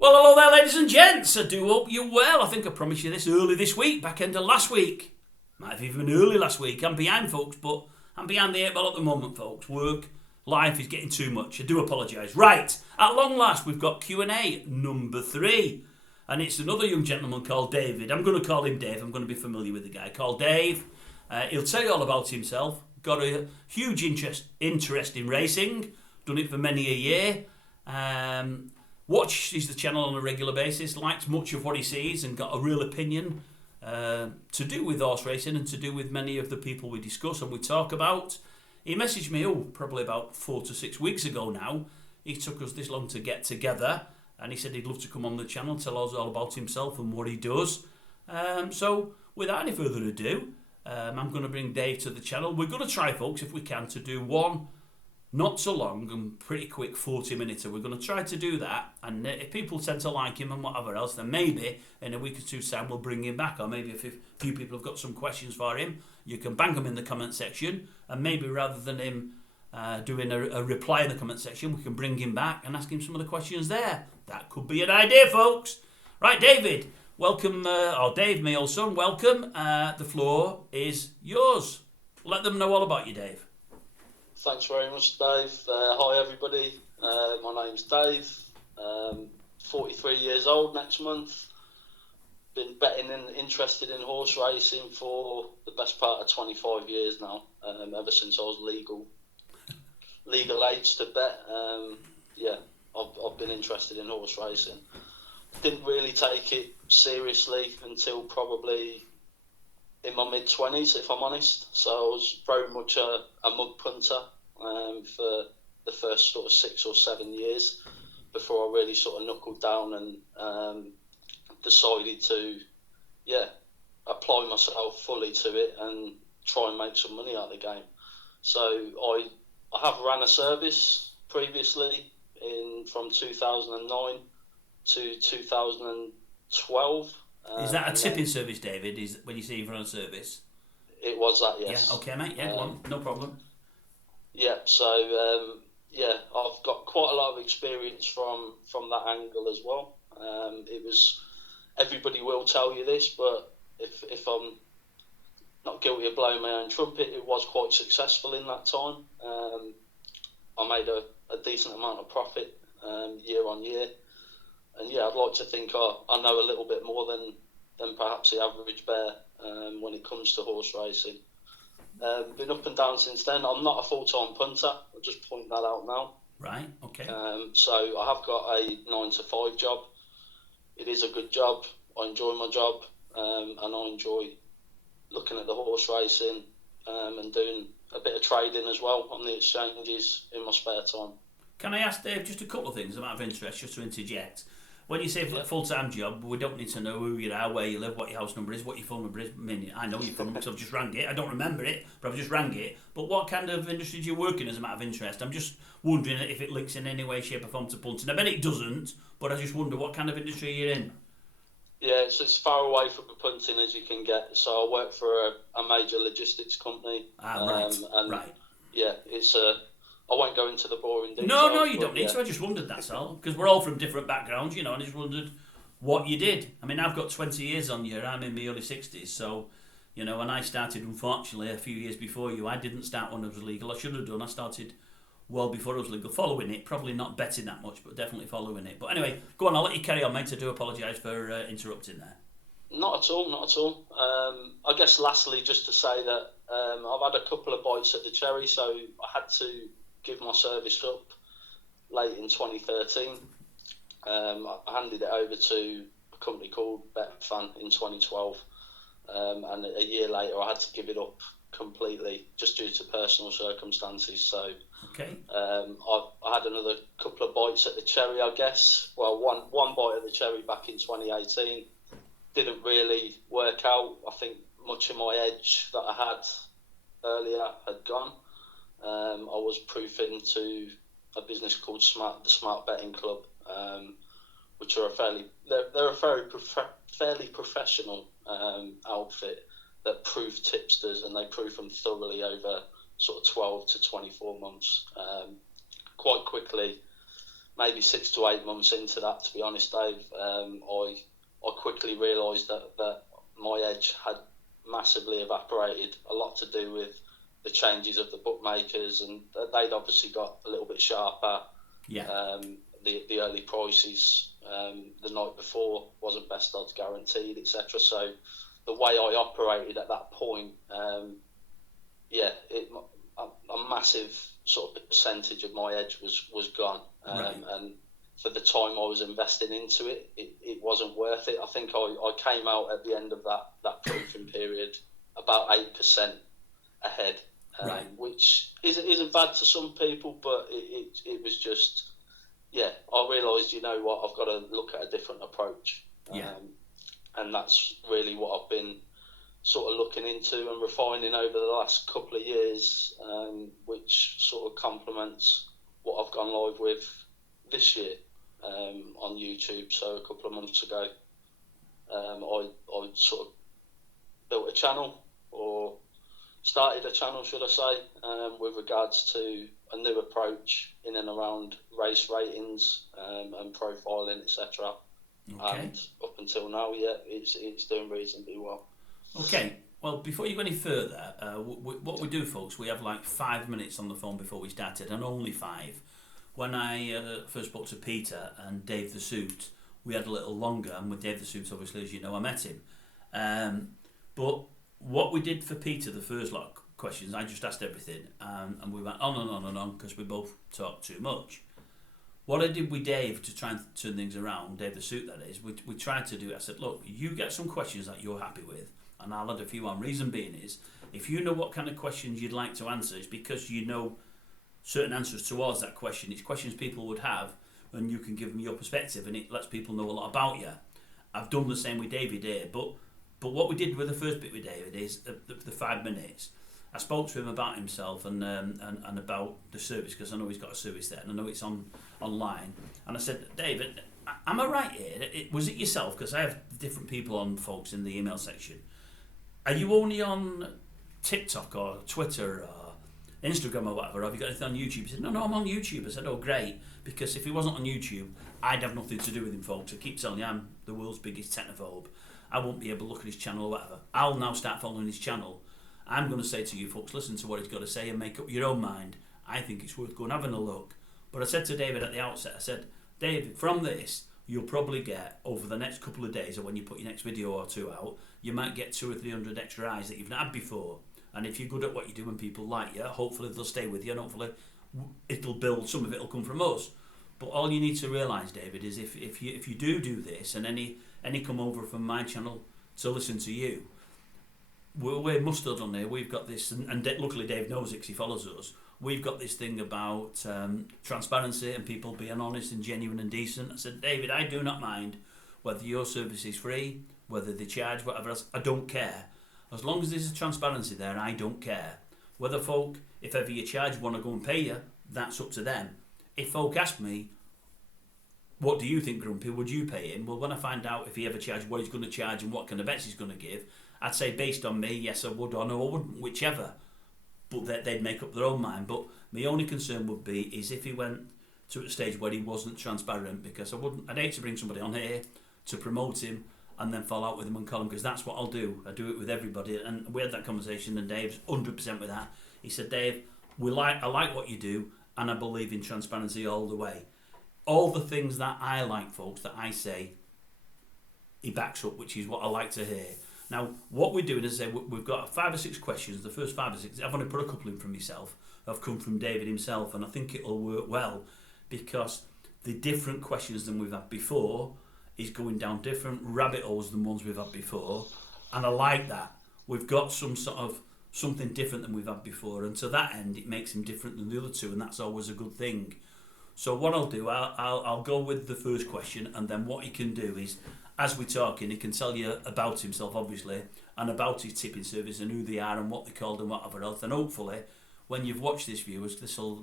Well, hello there, ladies and gents. I do hope you're well. I think I promised you this early this week, back end of last week. Might have even been early last week. I'm behind, folks, but I'm behind the 8 ball at the moment, folks. Work, life is getting too much. I do apologise. Right, at long last, we've got Q&A number 3. And it's another young gentleman called David. I'm going to call him Dave. I'm going to be familiar with the guy. Called Dave. He'll tell you all about himself. Got a huge interest in racing. Done it for many a year. Watches the channel on a regular basis, likes much of what he sees and got a real opinion to do with horse racing and to do with many of the people we discuss and we talk about. He messaged me, probably about 4 to 6 weeks ago now. He took us this long to get together and he said he'd love to come on the channel and tell us all about himself and what he does. So without any further ado, I'm going to bring Dave to the channel. We're going to try, folks, if we can, to do one not so long and pretty quick 40-minute. We're going to try to do that, and if people tend to like him and whatever else, then maybe in a week or two's time we'll bring him back, or maybe if a few people have got some questions for him, you can bang them in the comment section, and maybe rather than him doing a reply in the comment section, we can bring him back and ask him some of the questions there. That could be an idea, folks. Right, David, welcome, or Dave, my old son, welcome. The floor is yours. Let them know all about you, Dave. Thanks very much, Dave. Hi, everybody. My name's Dave. 43 years old next month. Been betting and interested in horse racing for the best part of 25 years now. Ever since I was legal age to bet. I've been interested in horse racing. Didn't really take it seriously until probably in my mid-20s, if I'm honest. So I was very much a mug punter for the first sort of 6 or 7 years before I really sort of knuckled down and decided to, apply myself fully to it and try and make some money out of the game. So I have ran a service previously from 2009 to 2012. Is that a tipping service, David? Is when you say you've run a service? It was that, yes. Yeah, okay, mate. Yeah, go on. No problem. Yeah, so I've got quite a lot of experience from that angle as well. It was, everybody will tell you this, but if I'm not guilty of blowing my own trumpet, it was quite successful in that time. I made a decent amount of profit year on year. And I'd like to think I know a little bit more than perhaps the average bear when it comes to horse racing. Been up and down since then. I'm not a full-time punter. I'll just point that out now. Right, okay. So I have got a 9 to 5 job. It is a good job. I enjoy my job and I enjoy looking at the horse racing and doing a bit of trading as well on the exchanges in my spare time. Can I ask Dave just a couple of things out of interest, just to interject? When you say full-time job, we don't need to know who you are, where you live, what your house number is, what your phone number is. I mean, I know your phone number because I've just rang it. I don't remember it, but I've just rang it. But what kind of industry do you work in as a matter of interest? I'm just wondering if it links in any way, shape or form to punting. I bet it doesn't, but I just wonder what kind of industry you're in. Yeah, it's as far away from the punting as you can get. So I work for a major logistics company. Right. Yeah, it's a... I won't go into the boring details. No, you don't need to. I just wondered, that's all. Because we're all from different backgrounds, and I just wondered what you did. I mean, I've got 20 years on you. I'm in my early 60s, so, when I started, unfortunately, a few years before you, I didn't start when I was legal. I should have done. I started well before I was legal, following it. Probably not betting that much, but definitely following it. But anyway, go on, I'll let you carry on, mate. I do apologise for interrupting there. Not at all. I guess lastly, just to say that I've had a couple of bites at the cherry, so I had to give my service up late in 2013. I handed it over to a company called Betfan in 2012, and a year later I had to give it up completely just due to personal circumstances. So okay. I had another couple of bites at the cherry, I guess. Well, one bite at the cherry back in 2018 didn't really work out. I think much of my edge that I had earlier had gone. I was proofing to a business called the Smart Betting Club, which are they're a fairly professional outfit that proof tipsters, and they proof them thoroughly over sort of 12 to 24 months. Quite quickly, maybe 6 to 8 months into that, to be honest, Dave, I quickly realised that my edge had massively evaporated. A lot to do with the changes of the bookmakers, and they'd obviously got a little bit sharper. Yeah. The early prices the night before wasn't best odds guaranteed, etc. So the way I operated at that point, a massive sort of percentage of my edge was gone. Right. And for the time I was investing into it, it wasn't worth it. I think I came out at the end of that proofing period about 8% ahead, right. which isn't bad to some people, but it was just, I realised, you know what, I've got to look at a different approach. And that's really what I've been sort of looking into and refining over the last couple of years, which sort of complements what I've gone live with this year on YouTube. So a couple of months ago, I sort of built a channel, or started a channel, should I say, with regards to a new approach in and around race ratings and profiling, etc. Okay. And up until now, it's doing reasonably well. Okay. Well, before you go any further, what we do, folks, we have like 5 minutes on the phone before we started, and only 5. When I first spoke to Peter and Dave the Suit, we had a little longer, and with Dave the Suit, obviously, as you know, I met him. But what we did for Peter, the first lot of questions, I just asked everything, and we went on and on and on because we both talked too much. What I did with Dave to try and turn things around, Dave the Suit that is, we tried to do it. I said, look, you get some questions that you're happy with, and I'll add a few on. Reason being is, if you know what kind of questions you'd like to answer, it's because you know certain answers towards that question. It's questions people would have, and you can give them your perspective, and it lets people know a lot about you. I've done the same with David here, but what we did with the first bit with David is the 5 minutes. I spoke to him about himself and about the service, because I know he's got a service there, and I know it's online. And I said, David, am I right here? Was it yourself? Because I have different people on, folks, in the email section. Are you only on TikTok or Twitter or Instagram or whatever? Or have you got anything on YouTube? He said, no, I'm on YouTube. I said, oh, great. Because if he wasn't on YouTube, I'd have nothing to do with him, folks. I keep telling you, I'm the world's biggest technophobe. I won't be able to look at his channel or whatever. I'll now start following his channel. I'm going to say to you folks, listen to what he's got to say and make up your own mind. I think it's worth going having a look. But I said to David at the outset, I said, David, from this, you'll probably get, over the next couple of days, or when you put your next video or two out, you might get 200 or 300 extra eyes that you've not had before. And if you're good at what you do and people like you, hopefully they'll stay with you, and hopefully it'll build, some of it will come from us. But all you need to realise, David, is if you do this, and any come over from my channel to listen to you, we're mustard on here. We've got this, and luckily Dave knows it because he follows us. We've got this thing about transparency and people being honest and genuine and decent. I said, David, I do not mind whether your service is free, whether they charge, whatever else. I don't care. As long as there's a transparency there, I don't care. Whether folk, if ever you charge, want to go and pay you, that's up to them. If folk ask me, what do you think, Grumpy, would you pay him? Well, when I find out if he ever charged, what he's going to charge and what kind of bets he's going to give, I'd say based on me, yes I would, or no I wouldn't, whichever. But they'd make up their own mind. But my only concern would be is if he went to a stage where he wasn't transparent, because I'd hate to bring somebody on here to promote him and then fall out with him and call him, because that's what I'll do. I do it with everybody. And we had that conversation, and Dave's 100% with that. He said, Dave, I like what you do, and I believe in transparency all the way. All the things that I like, folks, that I say, he backs up, which is what I like to hear. Now, what we're doing is we've got 5 or 6 questions. The first 5 or 6, I've only put a couple in from myself. Have come from David himself, and I think it'll work well because the different questions than we've had before is going down different rabbit holes than ones we've had before, and I like that. We've got some sort of something different than we've had before, and to that end, it makes him different than the other two, and that's always a good thing. So what I'll do, I'll go with the first question, and then what he can do is, as we're talking, he can tell you about himself, obviously, and about his tipping service and who they are and what they're called and whatever else. And hopefully, when you've watched this, viewers,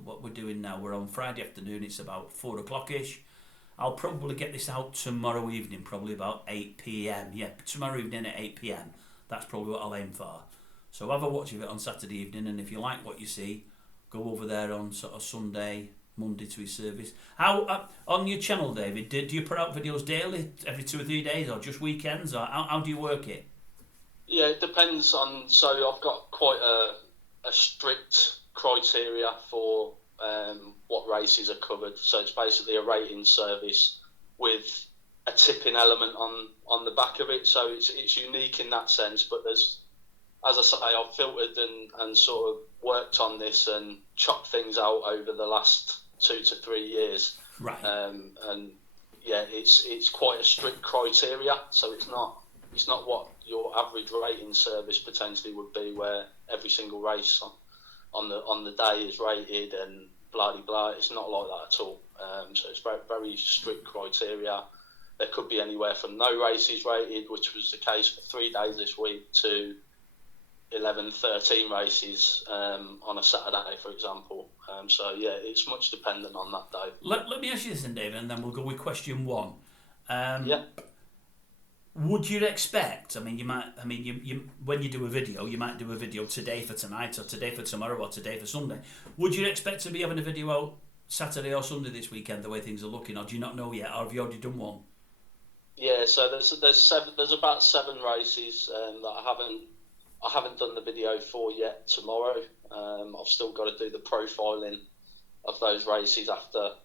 what we're doing now, we're on Friday afternoon, it's about 4 o'clock-ish. I'll probably get this out tomorrow evening, probably about 8 p.m. Yeah, tomorrow evening at 8 p.m. That's probably what I'll aim for. So have a watch of it on Saturday evening, and if you like what you see, go over there on sort of Sunday Monday to his service. How on your channel, David? Do you put out videos daily, every 2 or 3 days, or just weekends, or how do you work it? Yeah, it depends on. So I've got quite a strict criteria for what races are covered. So it's basically a rating service with a tipping element on the back of it. So it's unique in that sense. But there's, as I say, I've filtered and sort of worked on this and chopped things out over the last 2 to 3 years. Right. And yeah, it's quite a strict criteria. So it's not what your average rating service potentially would be, where every single race on the day is rated and blah blah blah. It's not like that at all. So it's very, very strict criteria. There could be anywhere from no races rated, which was the case for 3 days this week, to 11, 13 races on a Saturday, for example. So yeah, it's much dependent on that day. Let me ask you this then, David, and then we'll go with question 1. Yeah. Would you expect? I mean, you when you do a video, you might do a video today for tonight, or today for tomorrow, or today for Sunday. Would you expect to be having a video out Saturday or Sunday this weekend, the way things are looking, or do you not know yet, or have you already done one? Yeah, so there's about 7 races that I haven't done the video for yet tomorrow. I've still got to do the profiling of those races after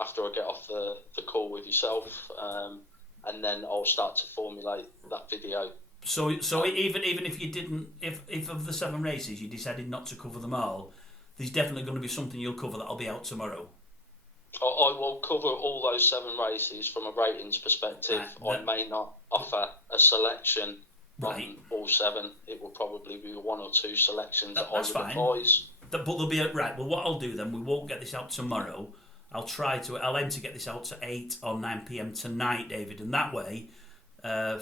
I get off the call with yourself. And then I'll start to formulate that video. So even if you didn't, if of the 7 races you decided not to cover them all, there's definitely going to be something you'll cover that'll be out tomorrow. I will cover all those 7 races from a ratings perspective. I may not offer a selection on all 7. It will probably be 1 or 2 selections that I would advise. But there'll be right. Well, what I'll do then, we won't get this out tomorrow. I'll aim to get this out at 8 or 9 p.m. tonight, David, and that way,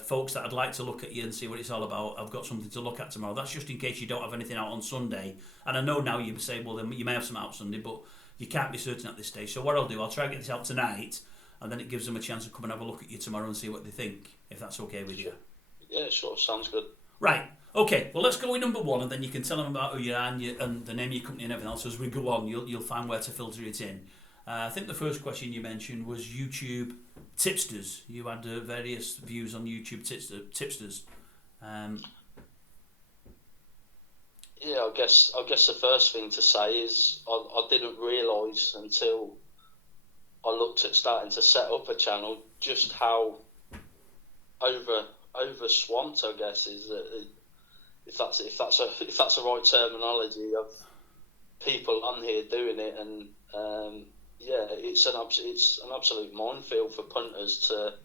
folks that would like to look at you and see what it's all about, I've got something to look at tomorrow. That's just in case you don't have anything out on Sunday. And I know now you say, well, then you may have some out Sunday, but you can't be certain at this stage. So what I'll do, I'll try and get this out tonight, and then it gives them a chance to come and have a look at you tomorrow and see what they think, if that's okay with you. Yeah, sure. Sounds good. Right. Okay. Well, let's go with number 1, and then you can tell them about who you are and the name of your company and everything else. As we go on, you'll find where to filter it in. I think the first question you mentioned was YouTube tipsters. You had various views on YouTube tipsters. Yeah, I guess the first thing to say is I didn't realise until I looked at starting to set up a channel just how over swamped, I guess, is that if that's the right terminology, of people on here doing it. And yeah, it's an absolute minefield for punters to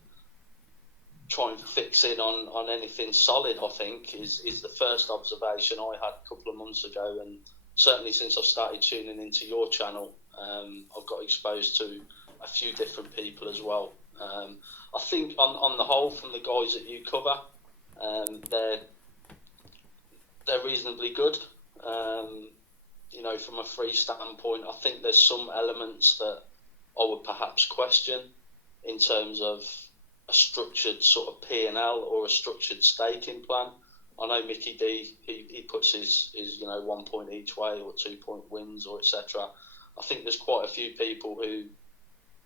try and fix in on anything solid. I think is the first observation I had a couple of months ago, and certainly since I've started tuning into your channel, I've got exposed to a few different people as well. I think on the whole, from the guys that you cover, they're reasonably good. From a free standpoint, I think there's some elements that I would perhaps question in terms of a structured sort of P&L or a structured staking plan. I know Mickey D, he puts his 1 point each way or 2 point wins or etc. I think there's quite a few people who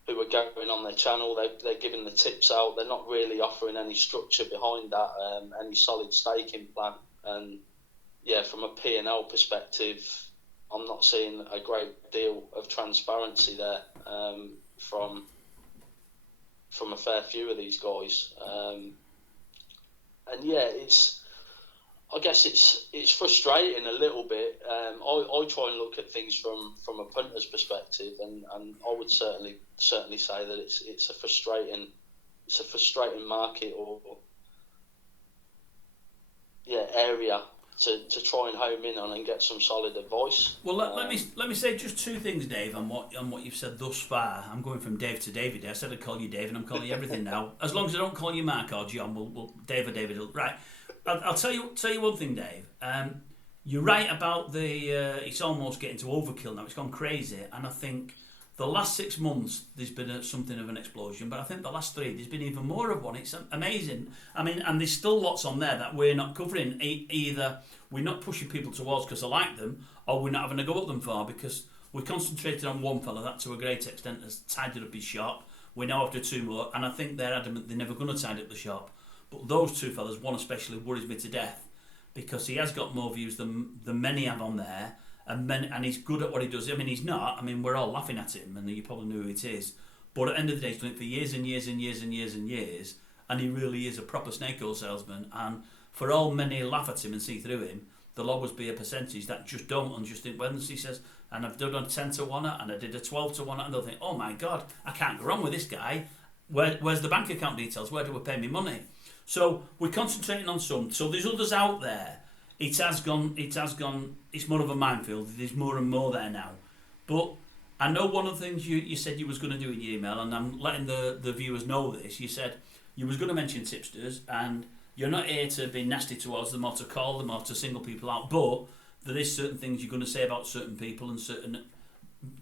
are going on their channel. They're giving the tips out. They're not really offering any structure behind that, any solid staking plan. And yeah, from a P&L perspective, I'm not seeing a great deal of transparency there from a fair few of these guys. And yeah, I guess it's frustrating a little bit. I try and look at things from a punter's perspective, and I would certainly say that it's a frustrating market or area to try and home in on and get some solid advice. Well, let me say just 2 things, Dave, on what you've said thus far. I'm going from Dave to David. I said I'd call you Dave, and I'm calling you everything now. As long as I don't call you Mark or John, we'll Dave or David. Right. I'll tell you one thing, Dave. You're right about it's almost getting to overkill now. It's gone crazy, and I think the last 6 months there's been something of an explosion, but I think the last 3 there's been even more of one. It's amazing. I mean, and there's still lots on there that we're not covering. Either we're not pushing people towards because I like them, or we're not having a go at them for, because We concentrated on one fella that to a great extent has tidied up his shop. We now after 2 more, and I think they're adamant they're never going to tidy up the shop. But those 2 fellas, one especially, worries me to death because he has got more views than many have on there, and he's good at what he does. I mean, he's not. I mean, we're all laughing at him, and you probably know who it is. But at the end of the day, he's done it for years and years and years and years and years, and he really is a proper snake oil salesman. And for all many laugh at him and see through him, there'll always be a percentage that just don't, and just think, when he says, and I've done a 10 to 1 and I did a 12 to 1, and they'll think, oh my God, I can't go wrong with this guy. Where's the bank account details? Where do we pay me money? So we're concentrating on some. So there's others out there. It has gone, it's more of a minefield. There's more and more there now. But I know one of the things you said you was going to do in your email, and I'm letting the viewers know this. You said you was going to mention tipsters, and you're not here to be nasty towards them or to call them or to single people out, but there is certain things you're going to say about certain people and certain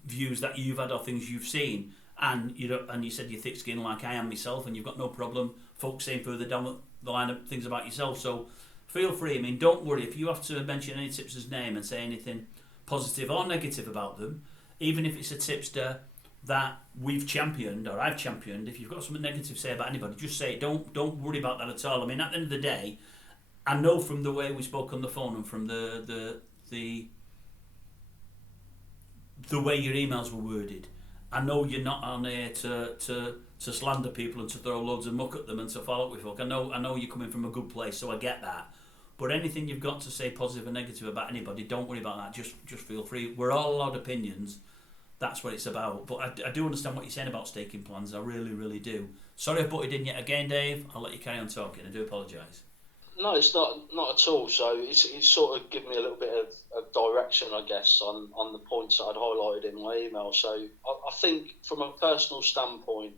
views that you've had or things you've seen, and you said you're thick-skinned like I am myself, and you've got no problem folks saying further down the line of things about yourself. So feel free. I mean, don't worry if you have to mention any tipster's name and say anything positive or negative about them, even if it's a tipster that we've championed or I've championed. If you've got something negative to say about anybody, just say it. Don't worry about that at all. I mean, at the end of the day, I know from the way we spoke on the phone and from the way your emails were worded, I know you're not on here to slander people and to throw loads of muck at them and to follow up with folk. I know you're coming from a good place, so I get that. But anything you've got to say positive or negative about anybody, don't worry about that. Just feel free. We're all allowed opinions. That's what it's about. But I do understand what you're saying about staking plans. I really, really do. Sorry I butted in yet again, Dave. I'll let you carry on talking. I do apologise. No, it's not at all. So it's sort of given me a little bit of direction, I guess, on the points that I'd highlighted in my email. So I think from a personal standpoint,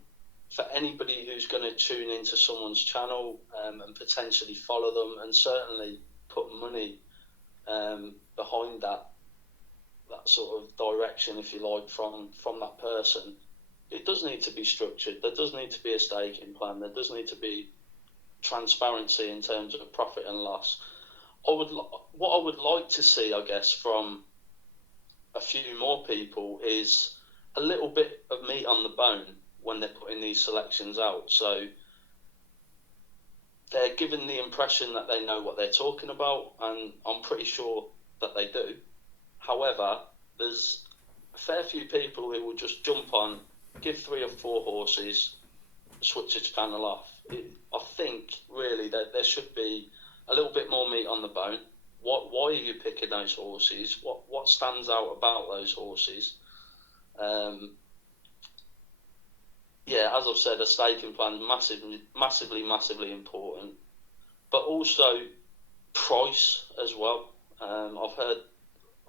for anybody who's going to tune into someone's channel and potentially follow them and certainly put money behind that sort of direction, if you like, from that person, it does need to be structured. There does need to be a staking plan. There does need to be transparency in terms of profit and loss. What I would like to see, I guess, from a few more people is a little bit of meat on the bone when they're putting these selections out. So they're given the impression that they know what they're talking about, and I'm pretty sure that they do. However, there's a fair few people who will just jump on, give 3 or 4 horses, switch the channel off. I think really that there should be a little bit more meat on the bone. Why are you picking those horses? What stands out about those horses? Yeah, as I've said, a staking plan is massively important, but also price as well. I've heard,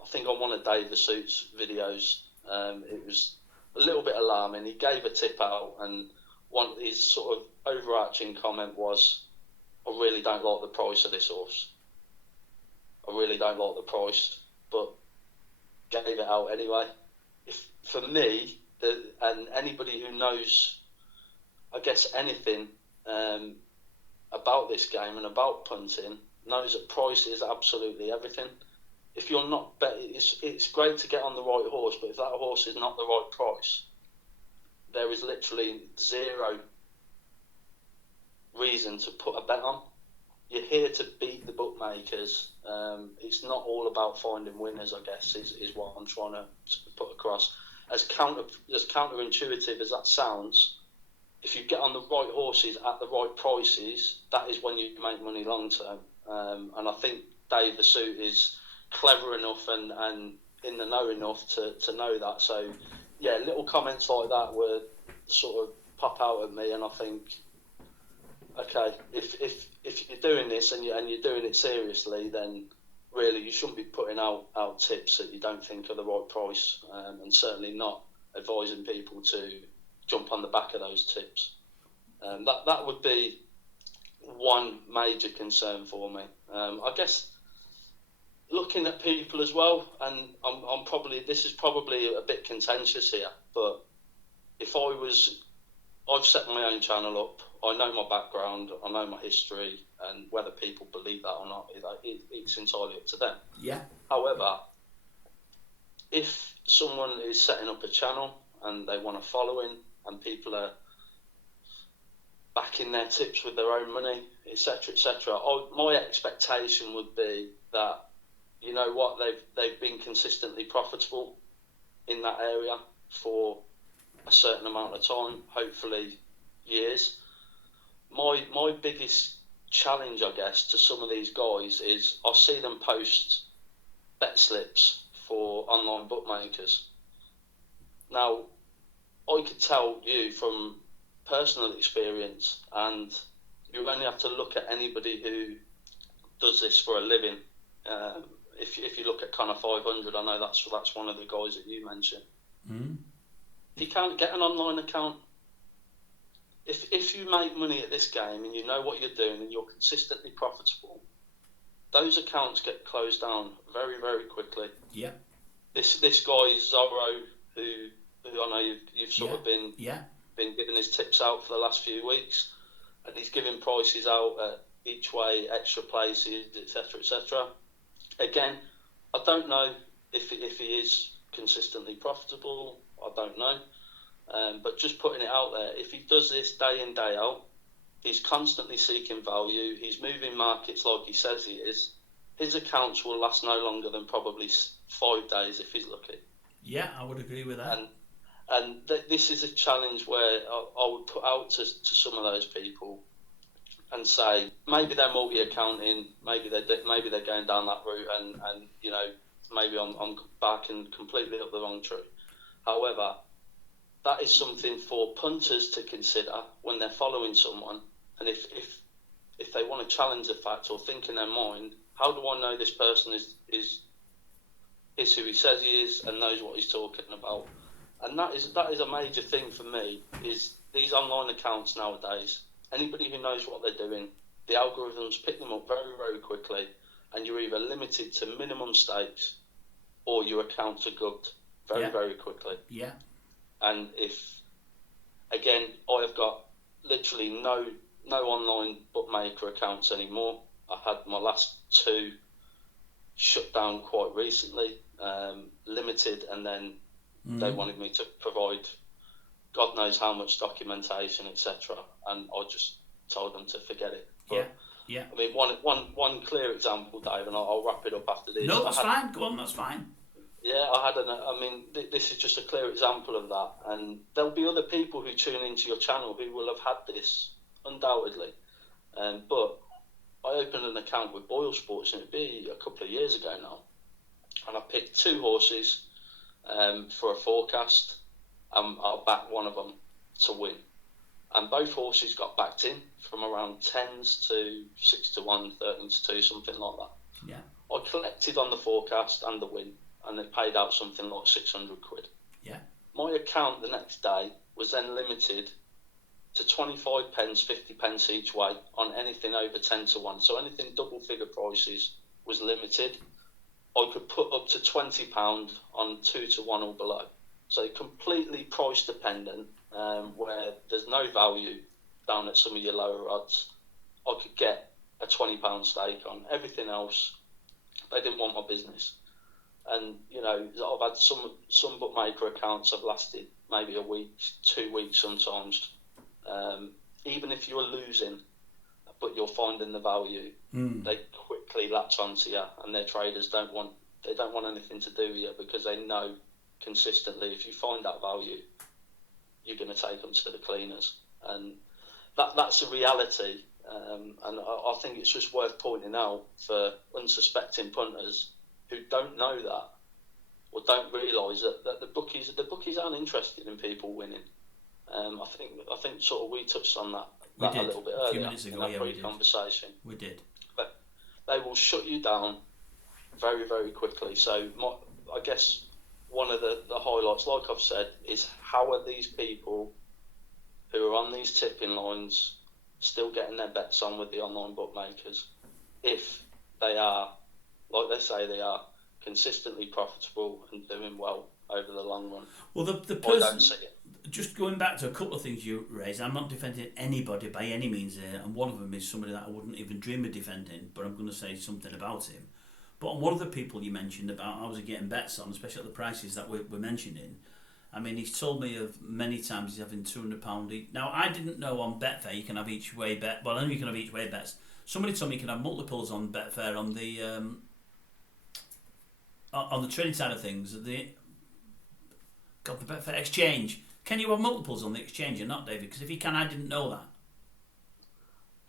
I think on one of Dave the Suit's videos, it was a little bit alarming. He gave a tip out, and his sort of overarching comment was, I really don't like the price of this horse. I really don't like the price, but gave it out anyway. For me, and anybody who knows, I guess, anything about this game and about punting, knows that price is absolutely everything. If you're not it's great to get on the right horse, but if that horse is not the right price, there is literally zero reason to put a bet on. You're here to beat the bookmakers. It's not all about finding winners, I guess, is what I'm trying to put across. As counterintuitive as that sounds, if you get on the right horses at the right prices, that is when you make money long term. And I think Dave the Suit is clever enough and in the know enough to know that. So yeah, little comments like that were sort of pop out at me, and I think, okay, if you're doing this and you're doing it seriously, then really you shouldn't be putting out tips that you don't think are the right price, and certainly not advising people to jump on the back of those tips. That would be one major concern for me. I guess looking at people as well, and this is probably a bit contentious here, but I've set my own channel up. I know my background, I know my history, and whether people believe that or not, it's entirely up to them. Yeah. However, if someone is setting up a channel and they want a following and people are backing their tips with their own money, etc., etc., my expectation would be that, you know what, they've been consistently profitable in that area for a certain amount of time, hopefully years. My biggest challenge, I guess, to some of these guys is I see them post bet slips for online bookmakers. Now, I could tell you from personal experience, and you only have to look at anybody who does this for a living. If you look at kind of 500, I know that's one of the guys that you mentioned. Mm. You can't get an online account. If you make money at this game and you know what you're doing and you're consistently profitable, those accounts get closed down very, very quickly. Yeah. This guy Zorro, who I know you've sort of been giving his tips out for the last few weeks, and he's giving prices out at each way, extra places, etc., etc. Again, I don't know if he is consistently profitable. I don't know. But just putting it out there, if he does this day in, day out, he's constantly seeking value, he's moving markets like he says he is, his accounts will last no longer than probably 5 days if he's lucky. Yeah, I would agree with that. And this is a challenge where I would put out to some of those people and say, maybe they're multi-accounting, maybe they're going down that route, and you know, maybe I'm barking completely up the wrong tree. However, that is something for punters to consider when they're following someone. And if they want to challenge the fact or think in their mind, how do I know this person is who he says he is and knows what he's talking about? And that is a major thing for me, is these online accounts nowadays. Anybody who knows what they're doing, the algorithms pick them up very, very quickly, and you're either limited to minimum stakes or your accounts are gubbed very, very quickly. Yeah. And again, I have got literally no online bookmaker accounts anymore. I had my last 2 shut down quite recently, limited, and then they wanted me to provide God knows how much documentation, etc. And I just told them to forget it. But, yeah. I mean, one clear example, Dave, and I'll wrap it up after this. No, that's fine. Go on, that's fine. Yeah, this is just a clear example of that. And there'll be other people who tune into your channel who will have had this, undoubtedly. But I opened an account with Boyle Sports, and it'd be a couple of years ago now. And I picked 2 horses for a forecast. I'll back one of them to win. And both horses got backed in from around 10s to 6 to 1, 13 to 2, something like that. Yeah. I collected on the forecast and the win, and it paid out something like 600 quid. Yeah. My account the next day was then limited to 25 pence, 50 pence each way on anything over 10 to 1. So anything double figure prices was limited. I could put up to £20 on 2 to 1 or below. So completely price dependent, where there's no value down at some of your lower odds. I could get a £20 stake on everything else. They didn't want my business. And, you know, I've had some bookmaker accounts have lasted maybe a week, 2 weeks sometimes. Even if you're losing, but you're finding the value, they quickly latch onto you, and their traders don't want anything to do with you, because they know consistently if you find that value, you're going to take them to the cleaners. And that's a reality. And I think it's just worth pointing out for unsuspecting punters who don't know that, or don't realise that the bookies aren't interested in people winning. I think sort of we touched on that a little bit earlier in that pre-conversation. We did. But they will shut you down very, very quickly. So I guess one of the highlights, like I've said, is how are these people who are on these tipping lines still getting their bets on with the online bookmakers, if they are, like they say they are, consistently profitable and doing well over the long run. Well, the person, I don't see it. Just going back to a couple of things you raised, I'm not defending anybody by any means here, and one of them is somebody that I wouldn't even dream of defending, but I'm going to say something about him. But on one of the people you mentioned about how was he getting bets on, especially at the prices that we're mentioning, I mean, he's told me of many times he's having £200 each. Now, I didn't know on Betfair you can have each way bet. Well, I know you can have each way bets. Somebody told me you can have multiples on Betfair on the trading side of things. The Betfair exchange. Can you have multiples on the exchange or not, David? Because if you can, I didn't know that.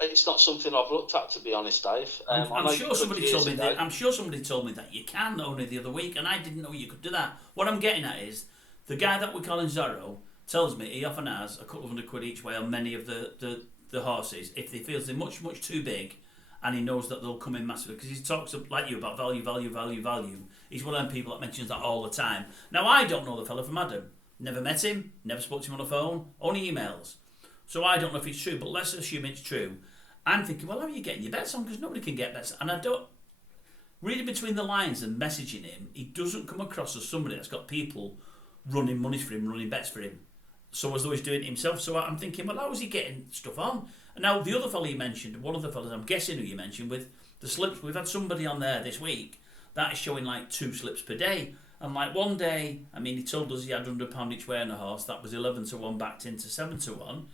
It's not something I've looked at, to be honest, Dave. I'm sure somebody told me that. I'm sure somebody told me that you can only the other week, and I didn't know you could do that. What I'm getting at is the guy that we're calling Zorro tells me he often has a couple of £100 each way on many of the horses if he feels they're much too big, and he knows that they'll come in massively because he talks like you about value. He's one of them people that mentions that all the time. Now I don't know the fella from Adam. Never met him. Never spoke to him on the phone. Only emails. So I don't know if it's true, but let's assume it's true. I'm thinking, well, how are you getting your bets on? Because nobody can get bets. And I don't... Reading between the lines and messaging him, he doesn't come across as somebody that's got people running money for him, running bets for him. So as though he's doing it himself. So I'm thinking, well, how is he getting stuff on? And now the other fella you mentioned, one of the fellas, I'm guessing who you mentioned, with the slips, we've had somebody on there this week that is showing like 2 slips per day. And like one day, I mean, he told us he had £100 each way on a horse. That was 11-1 backed into 7-1.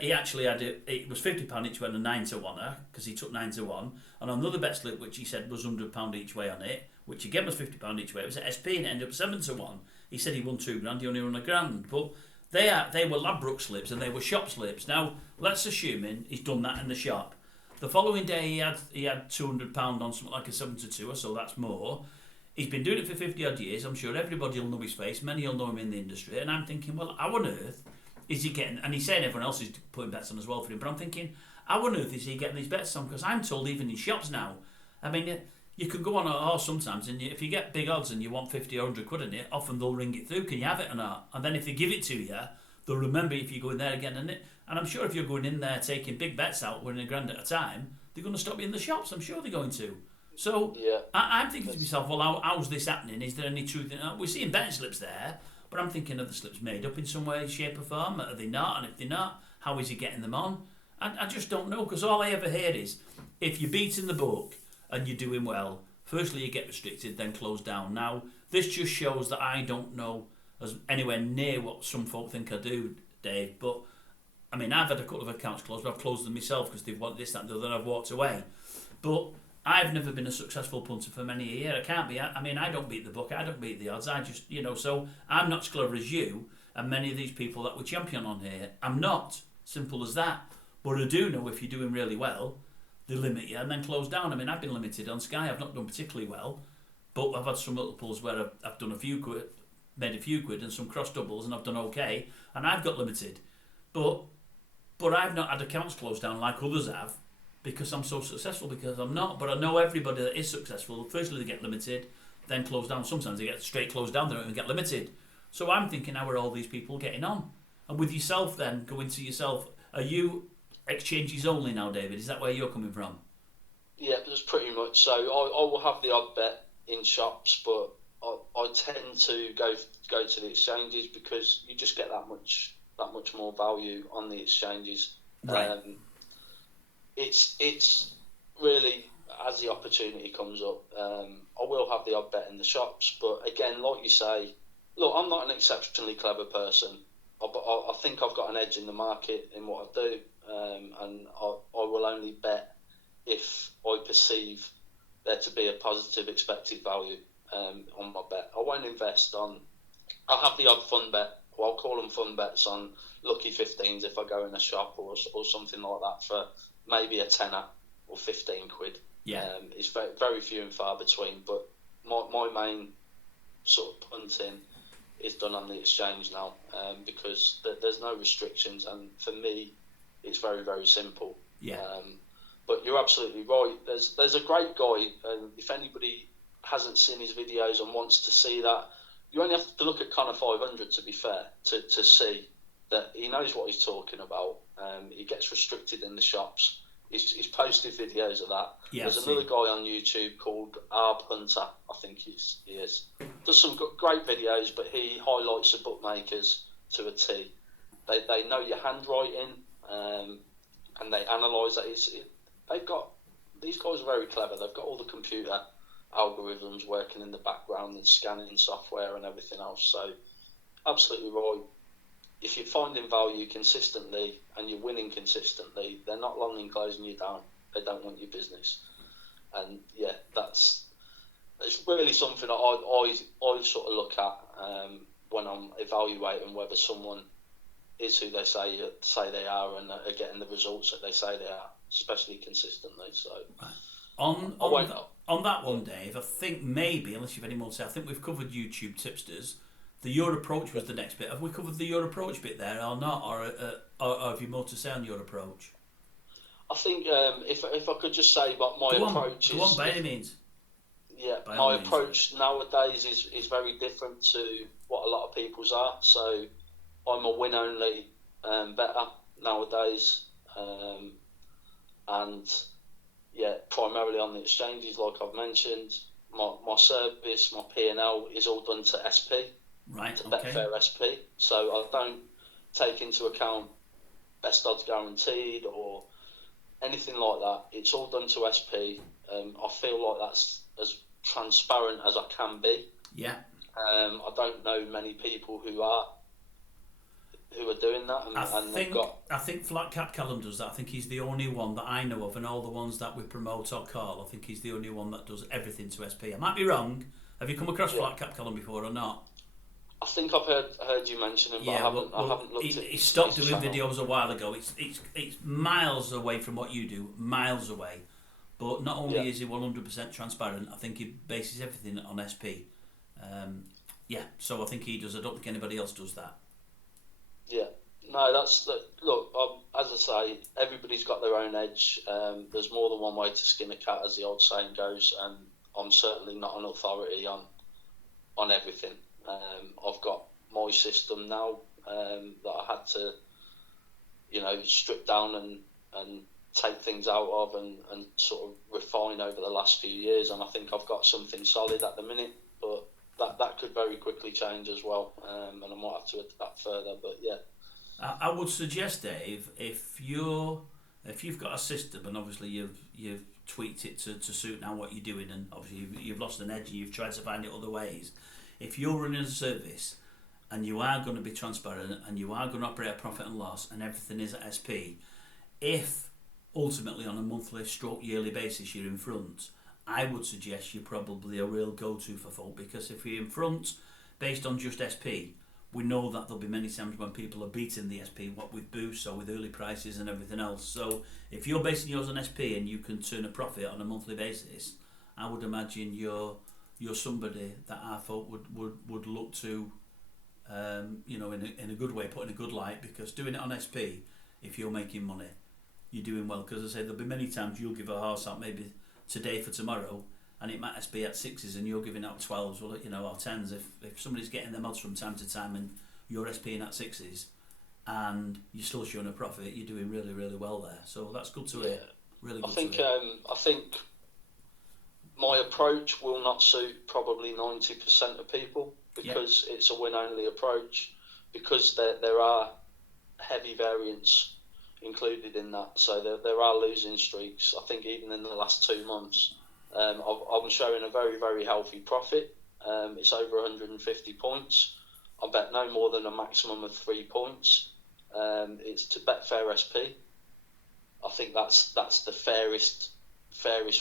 He actually had it was £50 each way on a 9-1 because he took 9-1, and on another bet slip which he said was £100 each way on it, which again was £50 each way. It was at SP and it ended up 7-1. He said he won £2,000, he only won £1,000. But they were Ladbroke slips and they were shop slips. Now let's assume he's done that in the shop. The following day he had £200 on something like a 7-2, so that's more. He's been doing it for 50 odd years. I'm sure everybody will know his face. Many will know him in the industry, and I'm thinking, well, how on earth is he getting, and he's saying everyone else is putting bets on as well for him, but I'm thinking, how on earth is he getting these bets on? Because I'm told even in shops now, I mean, you can go on a horse sometimes, and if you get big odds and you want 50 or 100 quid in it, often they'll ring it through, can you have it or not? And then if they give it to you, they'll remember if you go in there again. And I'm sure if you're going in there taking big bets out, winning £1,000 at a time, they're going to stop you in the shops. I'm sure they're going to. So yeah. I'm thinking to myself, well, how's this happening? Is there any truth in it? We're seeing betting slips there, but I'm thinking, are the slips made up in some way, shape or form? Are they not? And if they're not, how is he getting them on? I just don't know, because all I ever hear is, if you're beating the book and you're doing well, firstly you get restricted, then closed down. Now, this just shows that I don't know as anywhere near what some folk think I do, Dave. But, I mean, I've had a couple of accounts closed, but I've closed them myself because they've wanted this, that and the other, and I've walked away. But I've never been a successful punter for many a year. I can't be. I mean, I don't beat the book. I don't beat the odds. I just, so I'm not as clever as you and many of these people that we champion on here. I'm not. Simple as that. But I do know if you're doing really well, they limit you and then close down. I mean, I've been limited on Sky. I've not done particularly well, but I've had some multiples where I've done a few quid, made a few quid and some cross doubles, and I've done okay, and I've got limited. But I've not had accounts closed down like others have, because I'm so successful, because I'm not. But I know everybody that is successful, firstly they get limited, then close down. Sometimes they get straight closed down, they don't even get limited. So I'm thinking, how are all these people getting on? And with yourself then, going to yourself, are you exchanges only now, David? Is that where you're coming from? Yeah, that's pretty much. So I will have the odd bet in shops, but I tend to go to the exchanges because you just get that much more value on the exchanges. Right. It's really, as the opportunity comes up, I will have the odd bet in the shops. But again, like you say, look, I'm not an exceptionally clever person. I think I've got an edge in the market in what I do, and I will only bet if I perceive there to be a positive expected value on my bet. I won't invest on. I'll have the odd fun bet. Well, I'll call them fun bets on lucky 15s if I go in a shop or something like that for maybe a tenner or 15 quid. Yeah. It's very, very few and far between. But my main sort of punting is done on the exchange now, because there's no restrictions, and for me, it's very, very simple. Yeah. But you're absolutely right. There's a great guy, and if anybody hasn't seen his videos and wants to see that, you only have to look at Connor 500 to be fair to see that he knows what he's talking about. He gets restricted in the shops. He's posted videos of that. Yeah, there's another guy on YouTube called Arb Hunter, I think he is. Does some great videos, but he highlights the bookmakers to a T. They know your handwriting, and they analyse that. These guys are very clever. They've got all the computer algorithms working in the background and scanning software and everything else. So absolutely right. If you're finding value consistently and you're winning consistently, they're not long in closing you down. They don't want your business. And yeah, it's really something that I sort of look at when I'm evaluating whether someone is who they say they are and are getting the results that they say they are, especially consistently. So on that one, Dave, I think maybe, unless you've any more to say, I think we've covered YouTube tipsters. Your approach was the next bit. Have we covered your approach bit there or not, or have you more to say on your approach? I think if I could just say what my approach is. Go on, by any means. Yeah, my approach nowadays is very different to what a lot of people's are. So I'm a win only better nowadays, and yeah, primarily on the exchanges, like I've mentioned. My service, my P&L is all done to SP, right? To Betfair SP. So I don't take into account best odds guaranteed or anything like that. It's all done to SP. I feel like that's as transparent as I can be. Yeah. I don't know many people who are doing that. I think Flat Cap Callum does that. I think he's the only one that I know of, and all the ones that we promote or call, I think he's the only one that does everything to SP. I might be wrong. Have you come across Flat Cap Callum before or not? I think I've heard you mention him, but I haven't looked at. He stopped doing videos a while ago. It's miles away from what you do, miles away. But not only is he 100% transparent, I think he bases everything on SP. So I think he does. I don't think anybody else does that. Yeah, no, look. As I say, everybody's got their own edge. There's more than one way to skin a cat, as the old saying goes, and I'm certainly not an authority on everything. I've got my system now that I had to, strip down and take things out of and sort of refine over the last few years, and I think I've got something solid at the minute, but that could very quickly change as well, and I might have to adapt further. But yeah, I would suggest, Dave, if you've got a system and obviously you've tweaked it to suit now what you're doing, and obviously you've lost an edge and you've tried to find it other ways. If you're running a service and you are going to be transparent and you are going to operate a profit and loss and everything is at SP, if ultimately on a monthly stroke yearly basis you're in front, I would suggest you're probably a real go-to for folk, because if you're in front based on just SP, we know that there'll be many times when people are beating the SP, what with boosts or with early prices and everything else. So if you're basing yours on SP and you can turn a profit on a monthly basis, I would imagine you're somebody that our folk would look to, in a good way, put in a good light, because doing it on SP, if you're making money, you're doing well. Because I say there'll be many times you'll give a horse out maybe today for tomorrow, and it might SP at 6s and you're giving out 12s, or 10s. If somebody's getting them odds from time to time and you're SPing at 6s and you're still showing a profit, you're doing really, really well there. So that's good to hear. Really good to hear. I think my approach will not suit probably 90% of people, because it's a win-only approach, because there are heavy variants included in that. So there are losing streaks. I think even in the last 2 months, I'm showing a very, very healthy profit. It's over 150 points. I bet no more than a maximum of 3 points. It's to Betfair SP. I think that's the fairest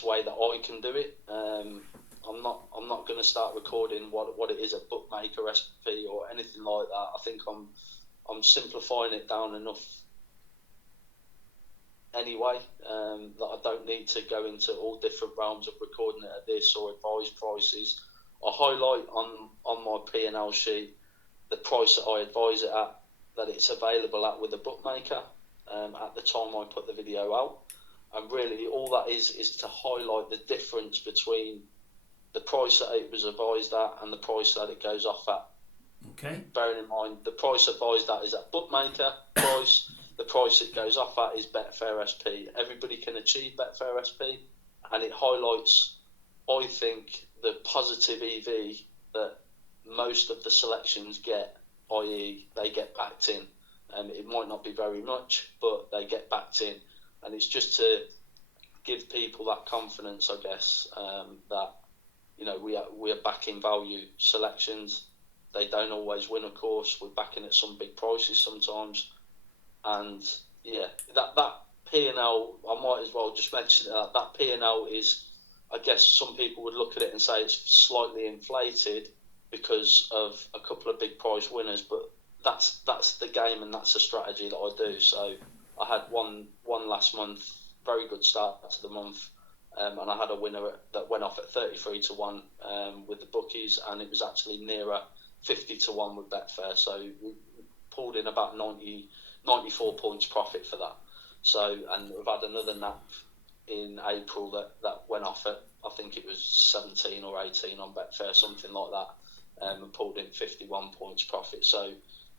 way that I can do it. I'm not going to start recording what it is at Bookmaker SP or anything like that. I think I'm simplifying it down enough anyway, that I don't need to go into all different realms of recording it at this or advise prices. I highlight on my P&L sheet the price that I advise it at, that it's available at with a bookmaker at the time I put the video out. And really all that is to highlight the difference between the price that it was advised at and the price that it goes off at. Okay. Bearing in mind, the price advised at is at bookmaker price. The price it goes off at is Betfair SP. Everybody can achieve Betfair SP, and it highlights, I think, the positive EV that most of the selections get, i.e. they get backed in. It might not be very much, but they get backed in. And it's just to give people that confidence, I guess, that we are backing value selections. They don't always win, of course. We're backing at some big prices sometimes, and that P&L. I might as well just mention that P&L is. I guess some people would look at it and say it's slightly inflated because of a couple of big prize winners, but that's the game and that's the strategy that I do. So I had one last month, very good start to the month, and I had a winner that went off at 33-1 with the bookies, and it was actually nearer 50-1 with Betfair. So we pulled in about 94 points profit for that. So, and we've had another nap in April that went off at, I think it was 17 or 18 on Betfair, something like that, and pulled in 51 points profit. So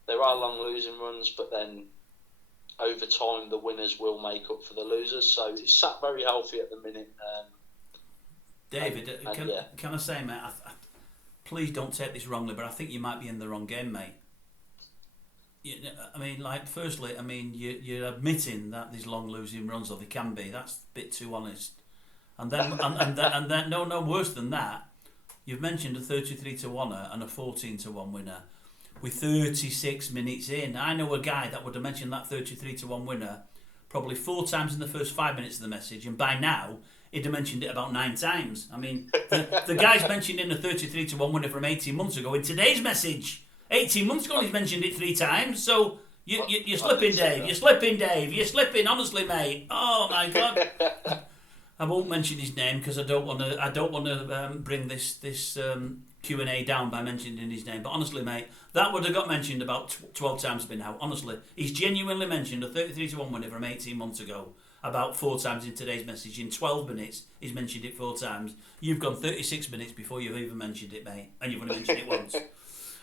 there are long losing runs, but then over time the winners will make up for the losers. So it's sat very healthy at the minute. David, can I say, mate, please don't take this wrongly, but I think you might be in the wrong game, mate. I mean, firstly, you're admitting that there's long losing runs, or they can be. That's a bit too honest. And then, and then, no, worse than that. You've mentioned a 33-1 and a 14-1 winner. With 36 minutes in, I know a guy that would have mentioned that 33-1 winner probably 4 times in the first 5 minutes of the message, and by now he'd have mentioned it about 9 times. I mean, the guy's mentioned in a 33-1 winner from 18 months ago in today's message. 18 months ago, he's mentioned it 3 times. So you're slipping, Dave. You're slipping, Dave. You're slipping. Honestly, mate. Oh my God. I won't mention his name because I don't want to bring this Q&A down by mentioning his name. But honestly, mate, that would have got mentioned about 12 times by now. Honestly, he's genuinely mentioned a 33-1 winner from 18 months ago about 4 times in today's message. In 12 minutes, he's mentioned it 4 times. You've gone 36 minutes before you've even mentioned it, mate, and you've only mentioned it once.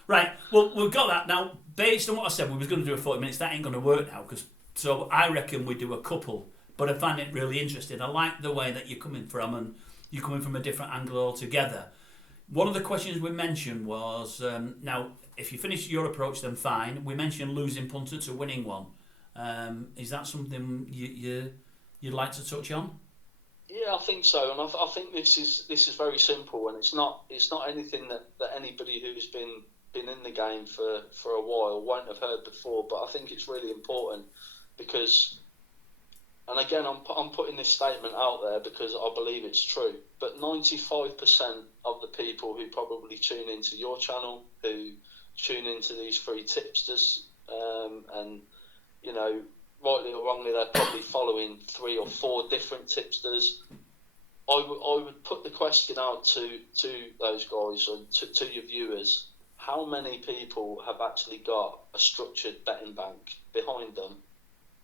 Right, well, we've got that. Now, based on what I said, we was going to do a 40 minutes. That ain't going to work now, so I reckon we do a couple. But I find it really interesting. I like the way that you're coming from, and you're coming from a different angle altogether. One of the questions we mentioned was, now, if you finish your approach, then fine. We mentioned losing punter to winning one. Is that something you'd like to touch on? Yeah, I think so, and I think this is very simple, and it's not anything that anybody who's been in the game for a while won't have heard before. But I think it's really important because, and again, I'm putting this statement out there because I believe it's true. But 95% of the people who probably tune into your channel, who tune into these free tipsters, and rightly or wrongly, they're probably following 3 or 4 different tipsters. I would put the question out to those guys or to your viewers: how many people have actually got a structured betting bank behind them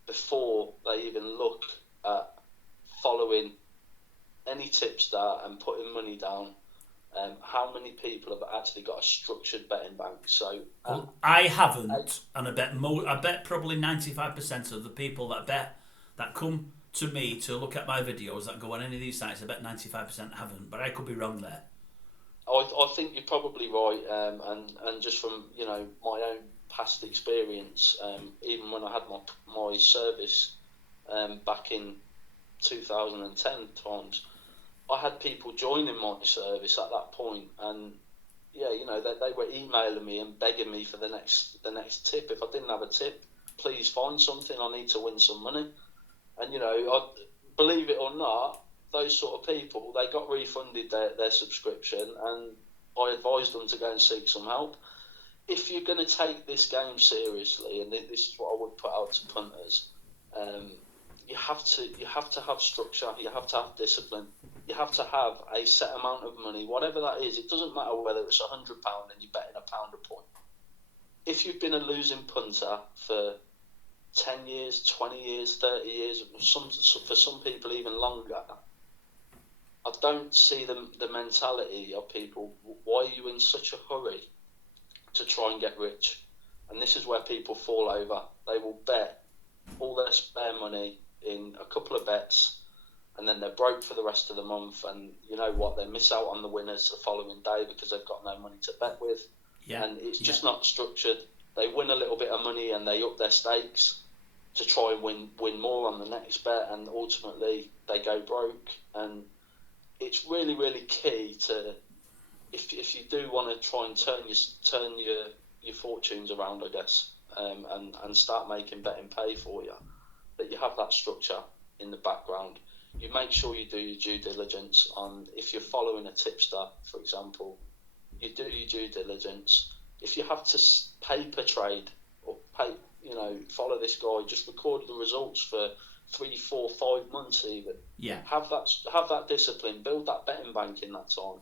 before they even look at following any tipster and putting money down? How many people have actually got a structured betting bank? So I haven't, and I bet probably 95% of the people that come to me to look at my videos that go on any of these sites, I bet 95% haven't, but I could be wrong there. I think you're probably right, and just from my own past experience, even when I had my service back in 2010 times, I had people joining my service at that point, and they were emailing me and begging me for the next tip. If I didn't have a tip, please find something. I need to win some money. And I believe it or not, those sort of people, they got refunded their subscription, and I advised them to go and seek some help. If you're going to take this game seriously, and this is what I would put out to punters, you have to have structure. You have to have discipline. You have to have a set amount of money, whatever that is. It doesn't matter whether it's £100 and you're betting £1 a point. If you've been a losing punter for 10 years, 20 years, 30 years, for some people even longer, I don't see the mentality of people. Why are you in such a hurry to try and get rich? And this is where people fall over. They will bet all their spare money in a couple of bets, and then they're broke for the rest of the month. And you know what? They miss out on the winners the following day because they've got no money to bet with. Yeah. And it's just not structured. They win a little bit of money and they up their stakes to try and win more on the next bet, and ultimately they go broke. And it's really, really key to if you do want to try and turn your fortunes around, I guess, and start making betting pay for you, that you have that structure in the background. You make sure you do your due diligence on, if you're following a tipster, for example, you do your due diligence. If you have to paper trade or follow this guy, just record the results for 3, 4, 5 months even. Yeah. Have that discipline, build that betting bank in that time.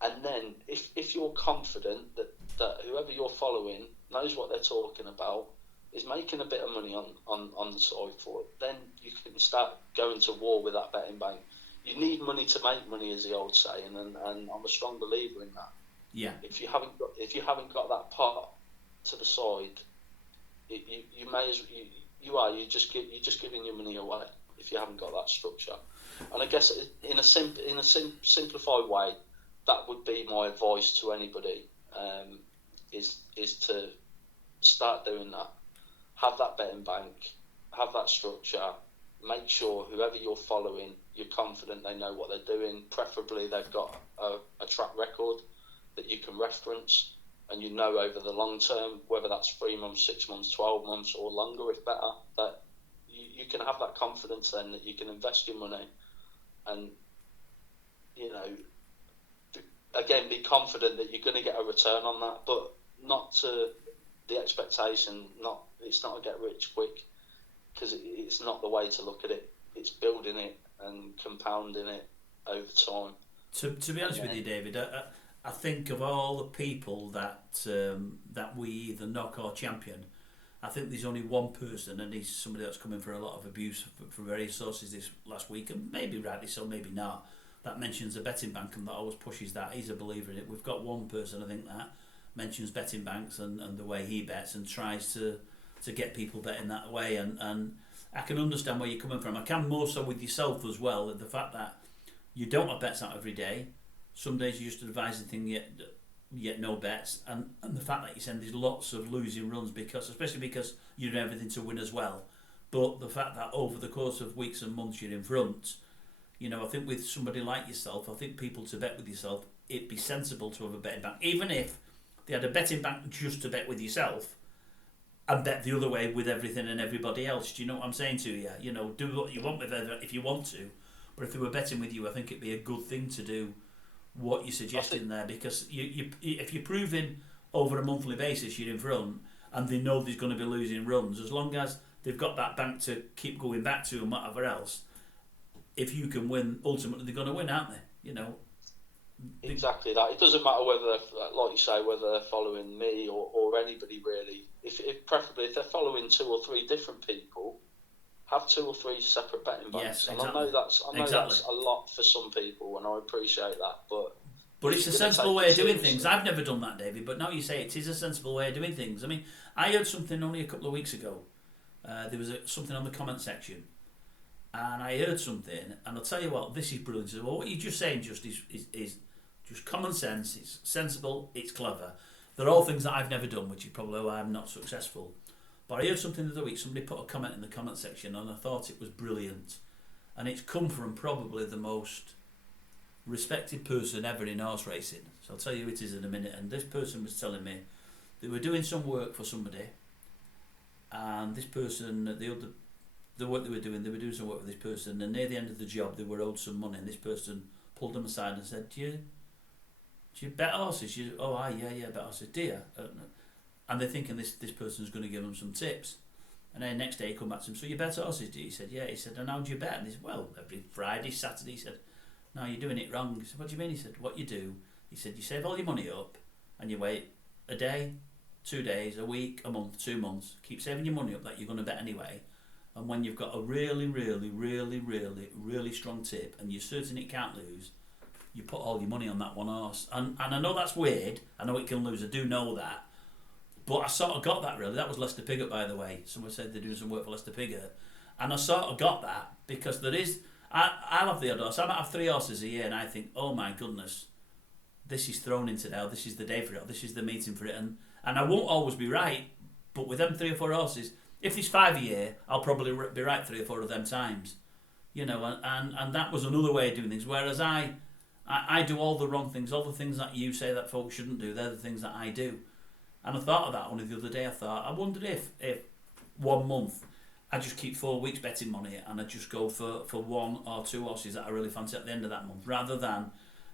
And then if you're confident that whoever you're following knows what they're talking about, is making a bit of money on the side for it, then you can start going to war with that betting bank. You need money to make money, is the old saying, and I'm a strong believer in that. Yeah. If you haven't got that pot to the side, you're just giving your money away if you haven't got that structure. And I guess in a simplified way, that would be my advice to anybody, is to start doing that. Have that betting bank, have that structure, make sure whoever you're following, you're confident they know what they're doing. Preferably they've got a track record that you can reference, and you know over the long term, whether that's 3 months, 6 months, 12 months or longer if better, that you can have that confidence then that you can invest your money and, again, be confident that you're going to get a return on that, but not to the expectation, it's not a get rich quick, because it's not the way to look at it. It's building it and compounding it over time. To be honest with you, David, I think of all the people that we either knock or champion, I think there's only one person, and he's somebody that's coming for a lot of abuse from various sources this last week, and maybe rightly so, maybe not, that mentions a betting bank and that always pushes that. He's a believer in it. We've got one person, I think, that mentions betting banks and the way he bets and tries to get people betting that way, and I can understand where you're coming from. I can more so with yourself as well, the fact that you don't have bets out every day. Some days you're just advising things yet no bets, and the fact that you send these lots of losing runs, especially because you're doing everything to win as well. But the fact that over the course of weeks and months you're in front, I think with somebody like yourself, I think people to bet with yourself, it'd be sensible to have a betting bank, even if they had a betting bank just to bet with yourself and bet the other way with everything and everybody else. Do you know what I'm saying to you? Do what you want with it if you want to, but if they were betting with you, I think it'd be a good thing to do what you're suggesting there, because if you're proving over a monthly basis you're in front and they know there's going to be losing runs, as long as they've got that bank to keep going back to and whatever else, if you can win, ultimately they're going to win, aren't they? Exactly that. It doesn't matter whether, like you say, whether they're following me or anybody really. If preferably if they're following 2 or 3 different people, have 2 or 3 separate betting banks. Yes, and exactly. I know that's a lot for some people, and I appreciate that. But it's a sensible way of doing things. I've never done that, David, but now you say it is a sensible way of doing things. I mean, I heard something only a couple of weeks ago. There was something on the comment section, and I heard something, and I'll tell you what, this is brilliant. So what you're just saying is just common sense. It's sensible. It's clever. They're all things that I've never done, which is probably why I'm not successful. But I heard something the other week. Somebody put a comment in the comment section, and I thought it was brilliant. And it's come from probably the most respected person ever in horse racing. So I'll tell you who it is in a minute. And this person was telling me they were doing some work for somebody, and this person, the work they were doing some work with this person, and near the end of the job they were owed some money, and this person pulled them aside and said, do you bet horses? Yeah, bet horses. Do you? And they're thinking this person's going to give them some tips. And then next day he come back to him, so you bet horses, do you? He said, yeah. He said, and how do you bet? And he said, well, every Friday, Saturday. He said, no, you're doing it wrong. He said, what do you mean? He said, what you do, he said, you save all your money up and you wait a day, 2 days, a week, a month, 2 months. Keep saving your money up that you're going to bet anyway. And when you've got a really, really, really, really, really strong tip and you're certain it can't lose, you put all your money on that one horse. And I know that's weird. I know it can lose. I do know that. But I sort of got that, really. That was Lester Piggott, by the way. Someone said they're doing some work for Lester Piggott. And I sort of got that because there is... I'll have the odd horse. I might have 3 horses a year and I think, oh my goodness, this is thrown into now. This is the day for it. This is the meeting for it. And I won't always be right. But with them 3 or 4 horses, if there's 5 a year, I'll probably be right 3 or 4 of them times. And that was another way of doing things. Whereas I I do all the wrong things, all the things that you say that folks shouldn't do. They're the things that I do. And I thought of that only the other day. I wondered if 1 month I just keep 4 weeks betting money and I just go for 1 or 2 horses that I really fancy at the end of that month, rather than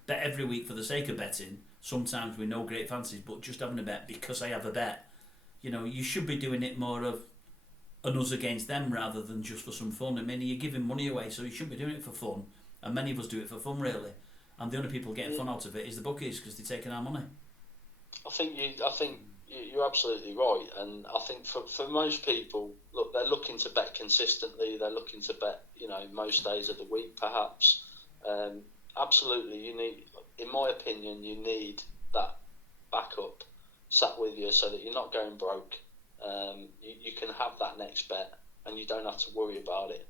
bet every week for the sake of betting, sometimes with no great fancies, but just having a bet because I have a bet. You know, you should be doing it more of an us against them rather than just for some fun. I mean, you're giving money away, so you shouldn't be doing it for fun. And many of us do it for fun, really. And the only people getting fun out of it is the bookies, because they're taking our money. I think you're absolutely right, and I think for most people, look, they're looking to bet consistently. They're looking to bet, most days of the week, perhaps. Absolutely, you need, in my opinion, you need that backup sat with you so that you're not going broke. You can have that next bet, and you don't have to worry about it.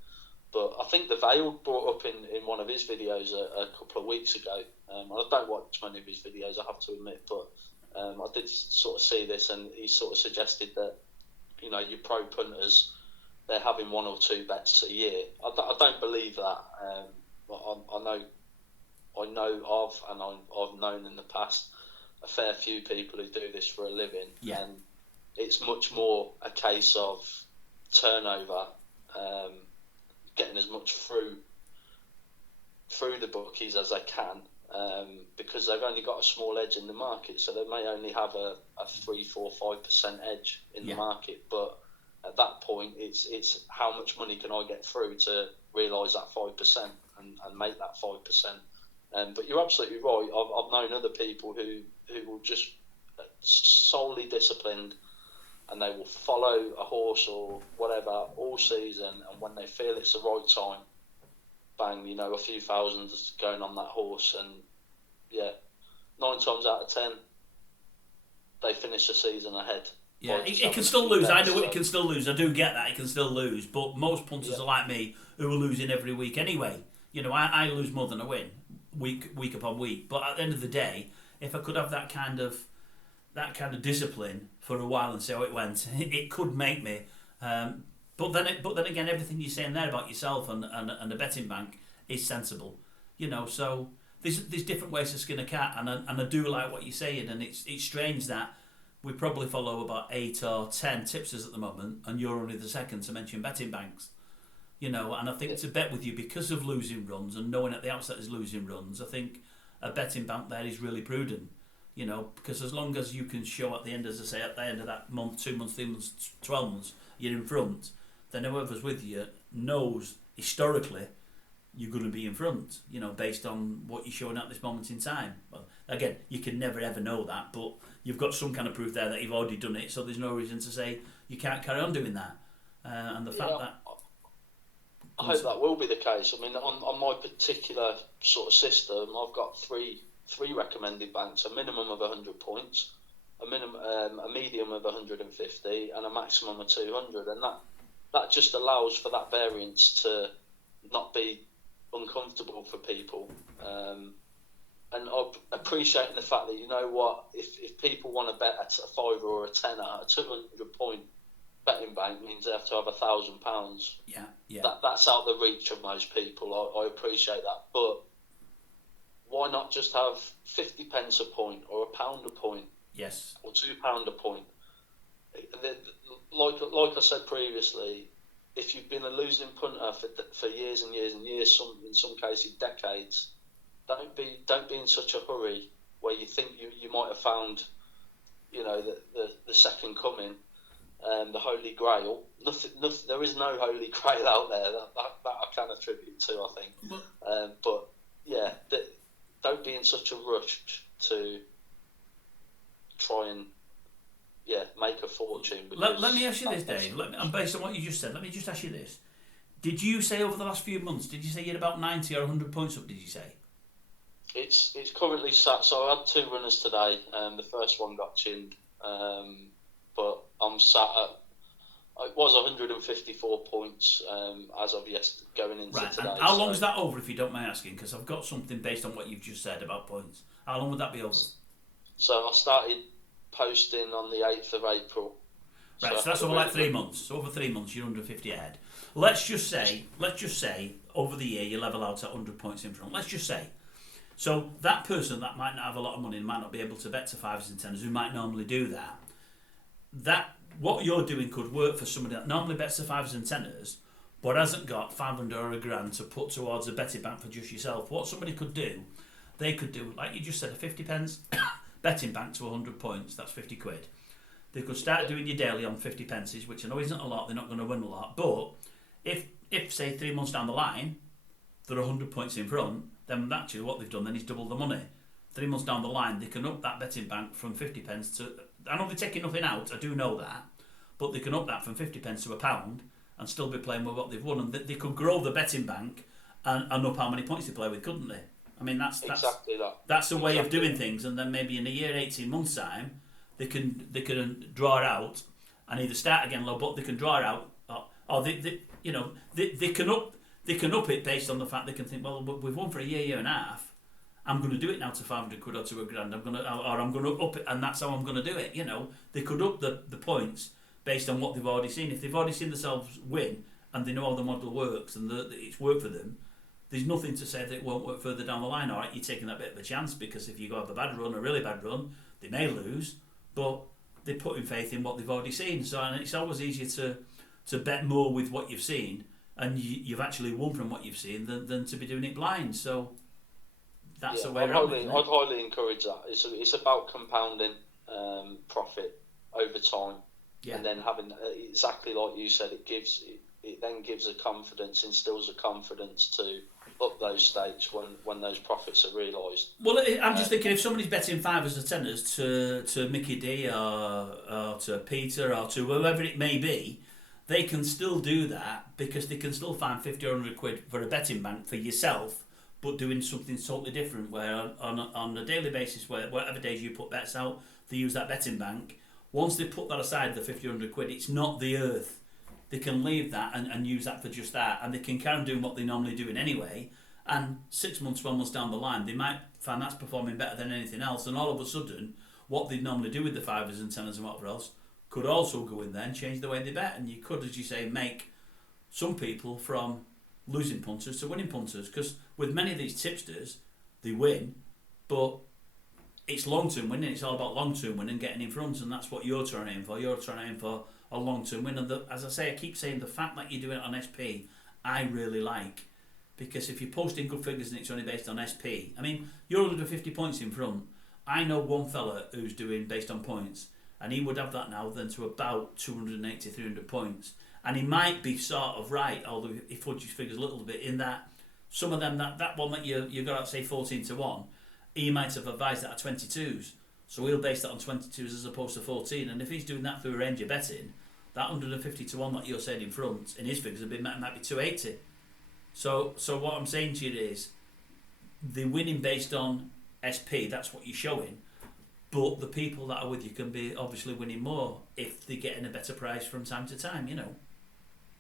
But I think the Vale brought up in one of his videos a couple of weeks ago. I don't watch many of his videos, I have to admit, but I did sort of see this, and he sort of suggested that, your pro punters, they're having 1 or 2 bets a year. I don't believe that. I know of, and I've known in the past, a fair few people who do this for a living. Yeah. And it's much more a case of turnover, getting as much through the bookies as they can, because they've only got a small edge in the market, so they may only have a 3, 4, 5% edge in the market. But at that point, it's how much money can I get through to realise that 5% and make that 5%. But you're absolutely right. I've known other people who will just solely disciplined, and they will follow a horse or whatever all season, and when they feel it's the right time, bang, a few thousand is going on that horse, and 9 times out of 10 they finish the season ahead. Yeah, it can still lose. I know it can still lose. I do get that, it can still lose, but most punters are like me, who are losing every week anyway. I lose more than I win, week upon week. But at the end of the day, if I could have that kind of discipline for a while and see how it went, it could make me. But then again, everything you're saying there about yourself and the betting bank is sensible. So there's different ways to skin a cat, and I do like what you're saying. And it's strange that we probably follow about 8 or 10 tipsters at the moment, and you're only the second to mention betting banks. And I think to bet with you because of losing runs and knowing at the outset there's losing runs, I think a betting bank there is really prudent. Because as long as you can show at the end, as I say, at the end of that month, 2 months, 3 months, 12 months, you're in front, then whoever's with you knows historically you're going to be in front, based on what you're showing at this moment in time. Well, again, you can never ever know that, but you've got some kind of proof there that you've already done it, so there's no reason to say you can't carry on doing that. And the fact that... I hope that will be the case. I mean, on my particular sort of system, I've got three recommended banks: a minimum of 100 points, a medium of 150, and a maximum of 200. And that just allows for that variance to not be uncomfortable for people. And I'm appreciating the fact that, if people want to bet at a fiver or a tenner, a 200 point betting bank means they have to have £1,000. Yeah. That's out the reach of most people. I appreciate that, but why not just have 50 pence a point, or £1 a point? Yes. Or £2 a point? Like I said previously, if you've been a losing punter for years and years and years, in some cases decades, don't be in such a hurry where you think you might have found, the second coming. The Holy Grail. Nothing. There is no Holy Grail out there that I can attribute to, I think. But yeah, don't be in such a rush to try and make a fortune. Let me ask you this, Dave. And based on what you just said, let me just ask you this: did you say over the last few months? Did you say you're about 90 or 100 points up? Did you say? It's currently sat. So I had 2 runners today. The first one got chinned. But I'm sat at, it was 154 points as of going into today. And how long is that over, if you don't mind asking? Because I've got something based on what you've just said about points. How long would that be over? So I started posting on the 8th of April. Right, so that's over like 3 months. So over 3 months, you're 150 ahead. Let's just say, over the year, you level out at 100 points in front. Let's just say So that person that might not have a lot of money and might not be able to bet to fivers and tenors, who might normally do that what you're doing could work for somebody that normally bets the fivers and tenors, but hasn't got 500 or a grand to put towards a betting bank for just yourself. What somebody could do, they could do, like you just said, a 50 pence betting bank to 100 points, that's 50 quid. They could start doing your daily on 50 pences, which I know isn't a lot, they're not going to win a lot, but if say 3 months down the line, they're 100 points in front, then actually what they've done then is double the money. 3 months down the line, they can up that betting bank from 50 pence to... I know they're taking nothing out, I do know that, but they can up that from 50 pence to a pound and still be playing with what they've won. And they could grow the betting bank and up how many points they play with, couldn't they? I mean, that's exactly that. That's a way of doing things. And then maybe in a year, 18 months' time, they can draw it out and either start again low, but they can draw it out, or they can up it based on the fact they can think, well, we've won for a year and a half. I'm going to do it now to 500 quid or to a grand. I'm going to up it, and that's how I'm going to do it. They could up the points based on what they've already seen. If they've already seen themselves win and they know how the model works and that it's worked for them, there's nothing to say that it won't work further down the line. All right, you're taking that bit of a chance because if you go have a bad run, a really bad run, they may lose, but they're putting faith in what they've already seen. So and it's always easier to bet more with what you've seen and you've actually won from what you've seen than to be doing it blind. So that's the way I'd highly encourage that. It's about compounding profit over time, and then having exactly like you said, it then gives instills a confidence to up those stakes when those profits are realised. Well, I'm just thinking if somebody's betting fivers or tenors to Mickey D or to Peter or to whoever it may be, they can still do that because they can still find 50 or 100 quid for a betting bank for yourself, but doing something totally different where on a daily basis, whatever days you put bets out, they use that betting bank. Once they put that aside, the 50 or 100 quid, it's not the earth. They can leave that and use that for just that, and they can carry on doing what they're normally doing anyway, and 6 months, 1 month down the line, they might find that's performing better than anything else, and all of a sudden, what they normally do with the fivers and tenors and whatever else could also go in there and change the way they bet, and you could, as you say, make some people from losing punters to winning punters, because with many of these tipsters, they win, but it's long-term winning. It's all about long-term winning, getting in front, and that's what you're trying to aim for. You're trying to aim for a long-term win, and as I say, I keep saying the fact that you do it on SP, I really like, because if you're posting good figures and it's only based on SP, I mean, you're 150 points in front. I know one fella who's doing based on points, and he would have that now then to about 280, 300 points. And he might be sort of right, although he fudges figures a little bit, in that some of them, that one that you got at, say, 14 to 1, he might have advised that at 22s. So he'll base that on 22s as opposed to 14. And if he's doing that through a range of betting, that 150 to 1 that you're saying in front, in his figures, might be 280. So what I'm saying to you is, the winning based on SP, that's what you're showing. But the people that are with you can be obviously winning more if they're getting a better price from time to time,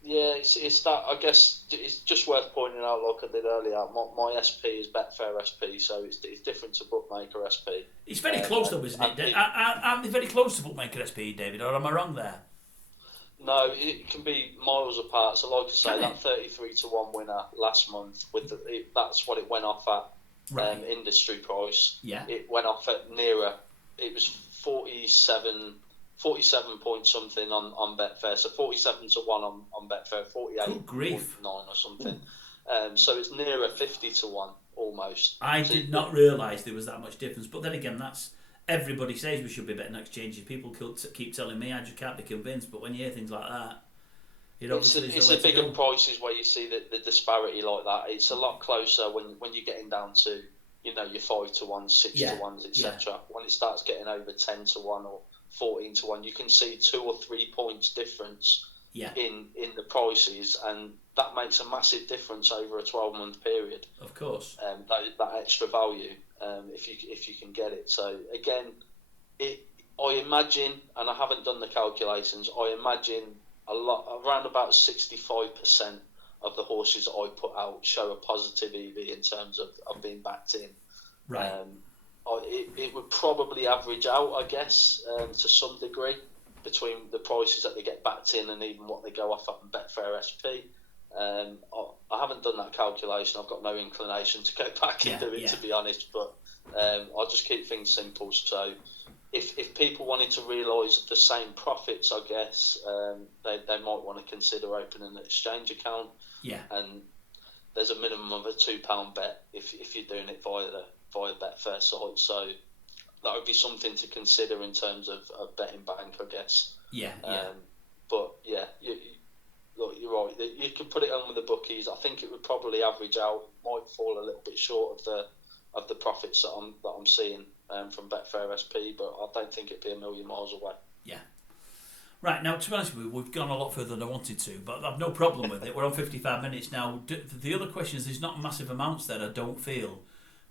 Yeah, it's that. I guess it's just worth pointing out, like I did earlier. My SP is Betfair SP, so it's different to Bookmaker SP. It's very close, though, isn't it? Aren't they very close to Bookmaker SP, David? Or am I wrong there? No, it can be miles apart. So, like I say, that 33 to 1 winner last month that's what it went off at. Right. Industry price. Yeah. It went off at nearer. It was 47 point something on Betfair, so 47 to 1 on Betfair, 48.9 or something. So it's nearer 50 to 1 almost. I did not realise there was that much difference, but then again, that's everybody says we should be betting exchanges. People keep telling me I just can't be convinced, but when you hear things like that, it's the bigger prices where you see the disparity like that. It's a lot closer when you're getting down to your 5 to 1, 6 to 1s, etc. Yeah. When it starts getting over 10 to 1 or 14 to 1, you can see 2 or 3 points difference in the prices, and that makes a massive difference over a 12-month period. Of course, that extra value, if you can get it. So again, I imagine, and I haven't done the calculations, I imagine around about 65% of the horses that I put out show a positive EV in terms of being backed in. Right. It would probably average out, I guess, to some degree between the prices that they get backed in and even what they go off at Betfair SP. I haven't done that calculation. I've got no inclination to go back and do it, to be honest. But I'll just keep things simple. So if people wanted to realise the same profits, I guess they might want to consider opening an exchange account. Yeah. And there's a minimum of a £2 bet if you're doing it via Betfair site. So that would be something to consider in terms of betting bank, I guess. Yeah. But yeah, look, you're right. You could put it on with the bookies. I think it would probably average out. Might fall a little bit short of the profits that I'm seeing from Betfair SP, but I don't think it'd be a million miles away. Yeah. Right, now to be honest with you, we've gone a lot further than I wanted to, but I've no problem with it. We're on 55 minutes now. The other questions, there's not massive amounts there, I don't feel.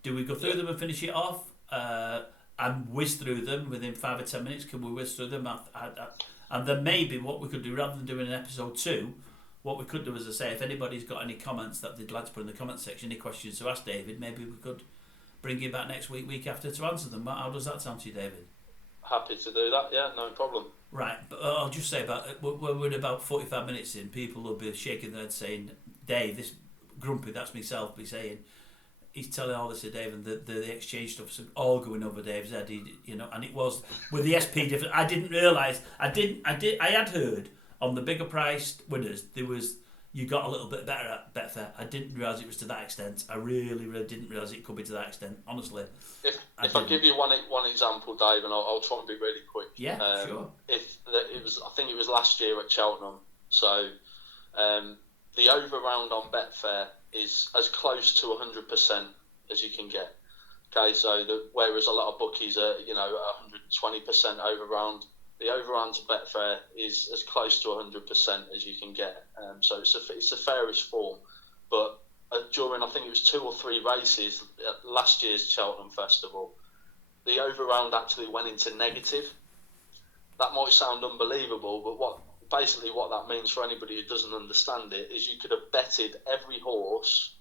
Do we go through them and finish it off and whiz through them within 5 or 10 minutes? Can we whiz through them? And then maybe what we could do, rather than doing an episode 2, what we could do, as I say, if anybody's got any comments that they'd like to put in the comment section, any questions to ask David, maybe we could bring him back next week after to answer them. How does that sound to you, David? Happy to do that, yeah, no problem. Right, but I'll just say we're about 45 minutes in, people will be shaking their head saying, Dave, this grumpy, that's myself, be saying, he's telling all this to Dave, and the exchange stuff's all going over Dave's head, and it was with the SP difference. I didn't realise, I had heard on the bigger priced winners, you got a little bit better at Betfair. I didn't realise it was to that extent. I really, really didn't realise it could be to that extent, honestly. If I give you one example, Dave, and I'll try and be really quick. Yeah, sure. I think it was last year at Cheltenham. So the over-round on Betfair is as close to 100% as you can get. Okay, so whereas a lot of bookies are, 120% over-round, the over-round to Betfair is as close to 100% as you can get. So it's the fairest form. But during, I think it was 2 or 3 races at last year's Cheltenham Festival, the over-round actually went into negative. That might sound unbelievable, but what that means for anybody who doesn't understand it is you could have betted every horse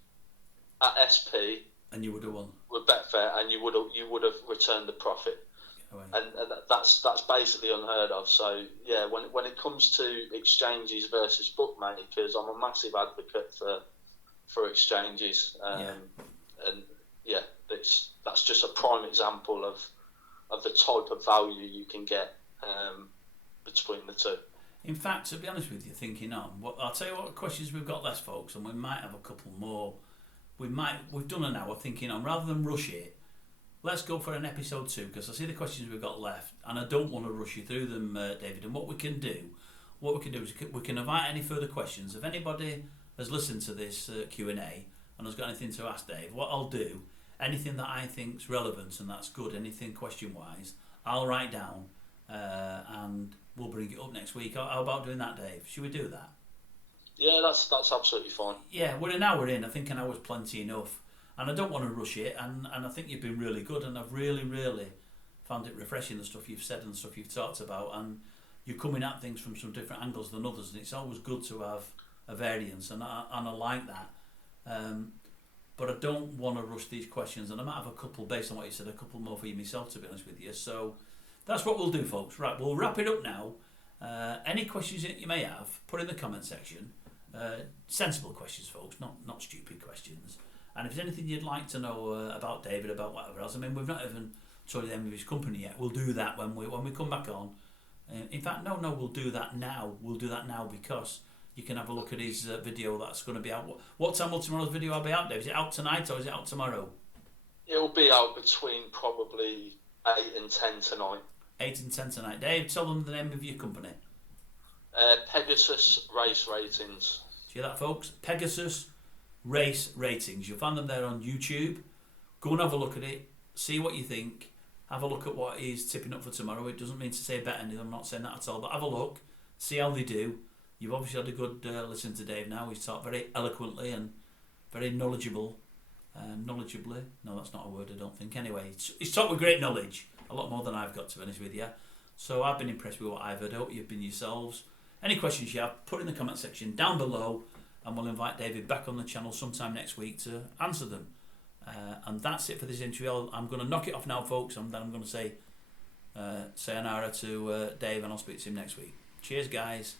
at SP, and you would have won with Betfair, and you would have returned the profit. And that's basically unheard of. So yeah, when it comes to exchanges versus bookmakers, I'm a massive advocate for exchanges. And yeah, that's just a prime example of the type of value you can get between the two. In fact, to be honest with you, thinking on, I'll tell you what questions we've got left, folks, and we might have a couple more. We've done an hour thinking on, rather than rush it. Let's go for an episode 2, because I see the questions we've got left, and I don't want to rush you through them, David. And what we can do is we can invite any further questions. If anybody has listened to this Q&A and has got anything to ask Dave, what I'll do, anything that I think's relevant and that's good, anything question-wise, I'll write down and we'll bring it up next week. How about doing that, Dave? Should we do that? Yeah, that's absolutely fine. Yeah, we're an hour in. I think an hour's plenty enough. And I don't want to rush it, and I think you've been really good, and I've really, really found it refreshing, the stuff you've said and the stuff you've talked about, and you're coming at things from some different angles than others, and it's always good to have a variance, and I like that. But I don't want to rush these questions, and I might have a couple, based on what you said, a couple more for you myself, to be honest with you. So that's what we'll do, folks. Right, we'll wrap it up now. Any questions that you may have, put in the comment section. Sensible questions, folks, not stupid questions. And if there's anything you'd like to know about David, about whatever else, I mean, we've not even told you the name of his company yet. We'll do that when we come back on. In fact, no, we'll do that now. We'll do that now because you can have a look at his video that's going to be out. What time will tomorrow's video be out, Dave? Is it out tonight or is it out tomorrow? It'll be out between probably 8 and 10 tonight. 8 and 10 tonight. Dave, tell them the name of your company. Pegasus Race Ratings. See that, folks? Pegasus Race Ratings. You'll find them there on YouTube. Go and have a look at it. See what you think. Have a look at what he's tipping up for tomorrow. It doesn't mean to say bet anything. I'm not saying that at all. But have a look. See how they do. You've obviously had a good listen to Dave now. He's talked very eloquently and very knowledgeably. No, that's not a word, I don't think. Anyway, he's talked with great knowledge. A lot more than I've got, to be honest with you. So I've been impressed with what I've heard. I hope you've been yourselves. Any questions you have, put in the comment section down below. And we'll invite David back on the channel sometime next week to answer them. And that's it for this interview. I'm going to knock it off now, folks, and then I'm going to say sayonara to Dave, and I'll speak to him next week. Cheers, guys.